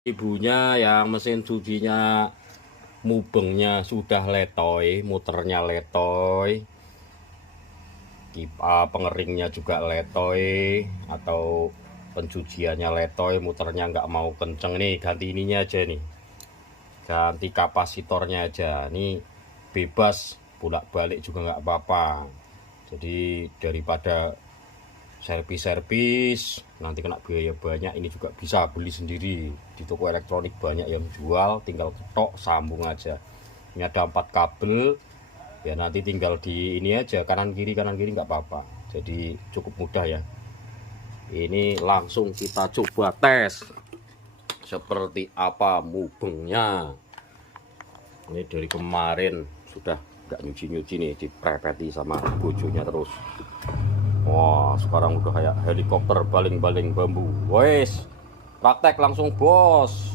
Ibunya yang mesin cucinya mubengnya sudah letoy, muternya letoy, pengeringnya juga letoy, atau pencuciannya letoy, muternya nggak mau kenceng nih, ganti ininya aja nih, ganti kapasitornya aja nih, bebas bolak-balik juga nggak apa-apa. Jadi daripada servis nanti kena biaya banyak, ini juga bisa beli sendiri di toko elektronik, banyak yang jual, tinggal ketok sambung aja. Ini ada 4 kabel ya, nanti tinggal di ini aja, kanan kiri nggak apa-apa, jadi cukup mudah ya. Ini langsung kita coba tes seperti apa mubengnya. Ini dari kemarin sudah nggak nyuci nih, diprepeti sama bojonya terus. Wah, sekarang udah kayak helikopter baling-baling bambu. Wes, praktek langsung bos.